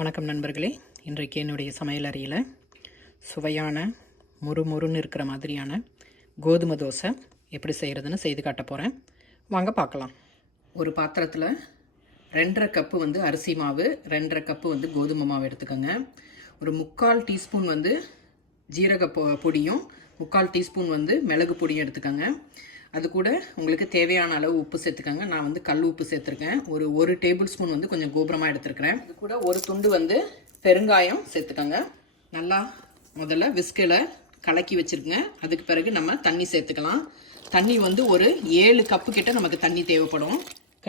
வணக்கம் நண்பர்களே. இன்றைக்கு என்னுடைய சமையல் அறையில் சுவையான முறுமுறுன்னு இருக்கிற மாதிரியான கோதுமை தோசை எப்படி செய்கிறதுன்னு செய்து காட்ட போகிறேன். வாங்க பார்க்கலாம். ஒரு பாத்திரத்தில் 2.5 கப்பு அரிசி மாவு, 2.5 கப்பு கோதுமை மாவு எடுத்துக்கோங்க. ஒரு 3/4 டீஸ்பூன் ஜீரக பொடியும் 3/4 டீஸ்பூன் மிளகு பொடியும் எடுத்துக்கோங்க. அது கூட உங்களுக்கு தேவையான அளவு உப்பு சேர்த்துக்கோங்க. நான் கல் உப்பு சேர்த்துருக்கேன். ஒரு டேபிள் ஸ்பூன் கொஞ்சம் கோபுரமாக எடுத்துருக்கிறேன். அது கூட ஒரு துண்டு பெருங்காயம் சேர்த்துக்கோங்க. நல்லா முதல்ல விஸ்கில் கலக்கி வச்சுருக்குங்க. அதுக்கு பிறகு நம்ம தண்ணி சேர்த்துக்கலாம். தண்ணி ஒரு 7 கப்பு கிட்ட நமக்கு தண்ணி தேவைப்படும்.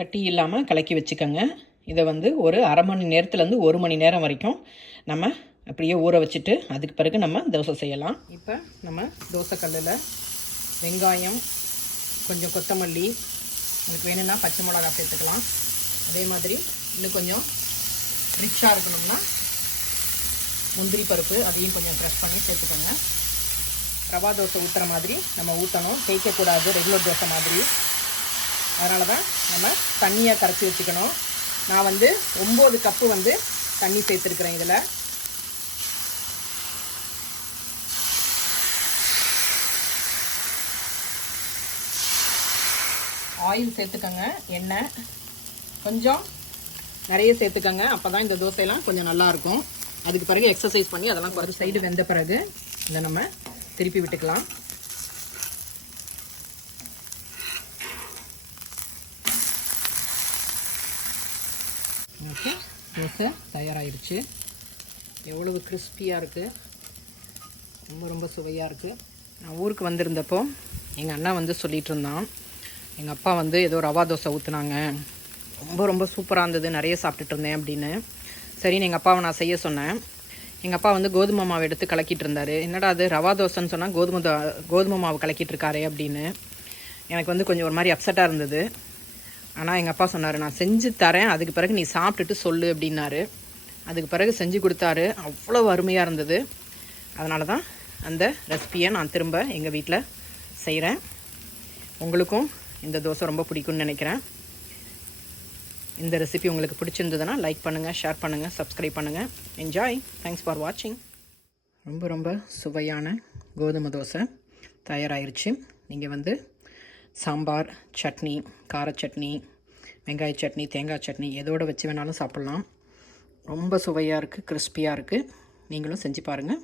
கட்டி இல்லாமல் கலக்கி வச்சுக்கோங்க. இதை ஒரு அரை மணி நேரத்துலேருந்து 1 மணி நேரம் வரைக்கும் நம்ம அப்படியே ஊற வச்சுட்டு அதுக்கு பிறகு நம்ம தோசை செய்யலாம். இப்போ நம்ம தோசை கல்லில் வெங்காயம், கொஞ்சம் கொத்தமல்லி, உங்களுக்கு வேணும்னா பச்சை மிளகா சேர்த்துக்கலாம். அதே மாதிரி இன்னும் கொஞ்சம் ரிச்சாக இருக்கணும்னா முந்திரி பருப்பு, அதையும் கொஞ்சம் க்ரஷ் பண்ணி சேர்த்துக்கோங்க. ரவா தோசை ஊற்றுற மாதிரி நம்ம ஊற்றணும், தேய்க்கக்கூடாது ரெகுலர் தோசை மாதிரி. அதனால தான் நம்ம தண்ணியாக கரைச்சி வச்சுக்கணும். நான் 9 கப்பு தண்ணி சேர்த்துருக்குறேன். இதில் ஆயில் சேர்த்துக்கோங்க. எண்ணெய் கொஞ்சம் நிறைய சேர்த்துக்கோங்க. அப்போ தான் இந்த தோசையெல்லாம் கொஞ்சம் நல்லாயிருக்கும். அதுக்கு பிறகு எக்ஸசைஸ் பண்ணி அதெல்லாம் ஒரு சைடு வெந்த பிறகு இதை நம்ம திருப்பி விட்டுக்கலாம். ஓகே, தோசை தயாராகிடுச்சு. எவ்வளவு கிறிஸ்பியாக இருக்குது, ரொம்ப சுவையாக இருக்குது. நான் ஊருக்கு வந்திருந்தப்போ எங்கள் அண்ணா சொல்லிகிட்டு இருந்தான், எங்கள் அப்பா ஏதோ ரவா தோசை ஊற்றுனாங்க, ரொம்ப சூப்பராக இருந்தது, நிறைய சாப்பிட்டுட்டு இருந்தேன் அப்படின்னு. சரின்னு எங்கள் அப்பாவை நான் செய்ய சொன்னேன். எங்கள் அப்பா கோதுமை மாவு எடுத்து கலக்கிட்டு இருந்தார். என்னடா அது ரவா தோசைன்னு சொன்னால் கோதுமை மாவு கலக்கிட்டு இருக்காரே அப்படின்னு எனக்கு கொஞ்சம் ஒரு மாதிரி அப்செட்டாக இருந்தது. ஆனால் எங்கள் அப்பா சொன்னார், நான் செஞ்சு தரேன், அதுக்கு பிறகு நீ சாப்பிட்டுட்டு சொல்லு அப்படின்னாரு. அதுக்கு பிறகு செஞ்சு கொடுத்தாரு. அவ்வளோ அருமையாக இருந்தது. அதனால தான் அந்த ரெசிபியை நான் திரும்ப எங்கள் வீட்டில் செய்கிறேன். உங்களுக்கும் இந்த தோசை ரொம்ப பிடிக்கும்னு நினைக்கிறேன். இந்த ரெசிபி உங்களுக்கு பிடிச்சிருந்ததுன்னா லைக் பண்ணுங்கள், ஷேர் பண்ணுங்கள், சப்ஸ்கிரைப் பண்ணுங்கள். என்ஜாய். தேங்க்ஸ் ஃபார் வாட்சிங். ரொம்ப சுவையான கோதுமை தோசை தயாராகிருச்சு. நீங்கள் சாம்பார், சட்னி, கார சட்னி, வெங்காய சட்னி, தேங்காய் சட்னி எதோடு வச்சு வேணாலும் சாப்பிட்லாம். ரொம்ப சுவையாக இருக்குது, கிறிஸ்பியாக இருக்குது. நீங்களும் செஞ்சு பாருங்கள்.